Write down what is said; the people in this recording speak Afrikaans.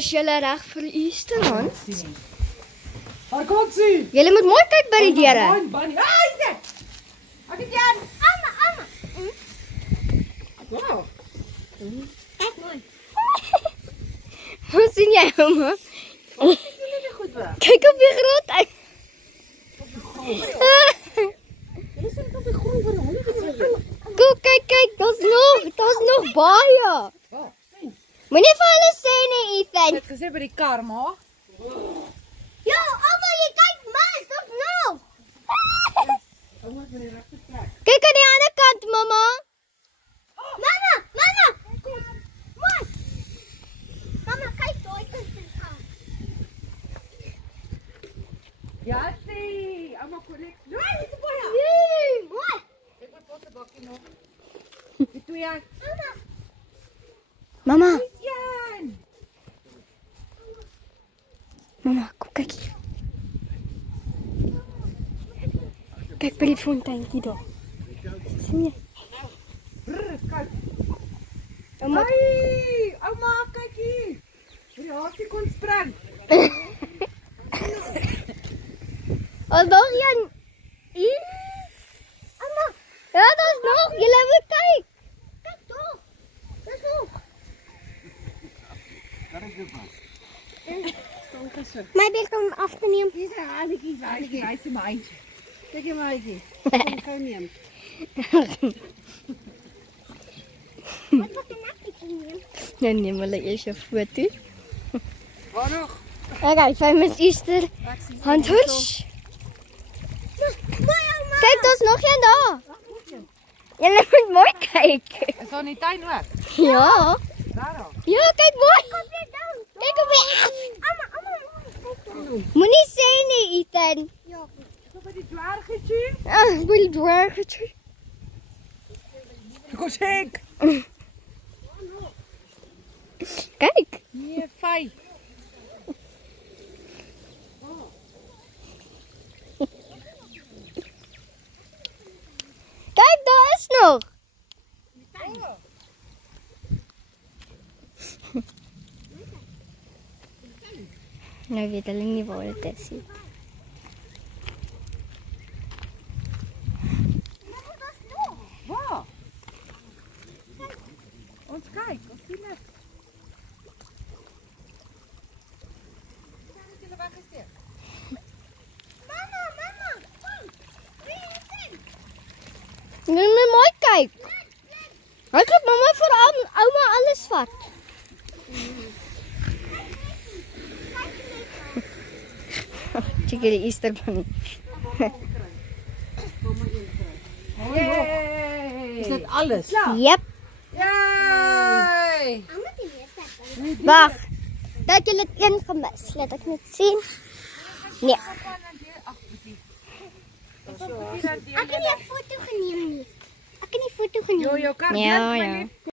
Is julle reg vir Easter Hunt? Waar kom sy? Julle moet mooi kyk by die deure. Bunny. Ah, is dit? Wat het jy aan? Amma. Wow. Kijk mooi. Hoe sien jy, ouma? Jullie dit goed weg. Kyk op die grond uit. Jullie zijn op die grond waar hulle dit. Kyk, daar's nog baie. Moenie vir hulle sê nie, Ethan. Het gesê by die kar, ma. Yo, Amma, je kijkt maar, stop nou. Kyk aan die ander kant, mama. Mama. Mooi. Mama, kijk door, ik kan het gaan. Ja, sê. Ouma collect. Nee, dis baie. Jee, mooi. Ek moet potebakkie nog. Die twee aan. Mama, Jan. kom kyk hier. Kyk by die fonteintjie daar. Sien jy? Brr, kyk. Ouma, Hey, ouma, kyk hier. Die haartjie kon spring. al nog een. Amma, Ja, daar's nog. Julle moet kyk. kijk door. Dat is ook. Mij beurt om af te nemen. Dis 'n haartjie, hy sê my eintjie. Kyk jy my eintjie. Ek kan neem. Wat was een nakje nemen? Nou neem hulle eers 'n foto. Waar nog? Okay, famous Easter handhuts. Mooi, Amma. Kyk, daar's nog een daar. Julle moet mooi kyk. Is daar nie tuin ook? Ja. Daar al. Ja, kyk mooi. Kijk op je. Amma. Moenie sê nie, Ethan. Ja, So by die dwergetjie. Ah, wil dwergetjie. Kom kyk. Kyk. Nee, fyn. Kyk, daar is nog. Nou weet hulle nie waar dit is nie. Waar? Ons kyk, ons sien dit. Daar het julle weggesteek. Mama. Jy moet mooi kyk. Ek het mamma vir ouma alles vat. Check die Easter bunny. Yay! Is dit alles? Yep. Yay! Amma die weer. Wag. Dat jy dit een gemis. Laat ek net sien. Nee. Ik heb die foto genomen niet. Ik heb die foto genomen. Jo, kan Ja.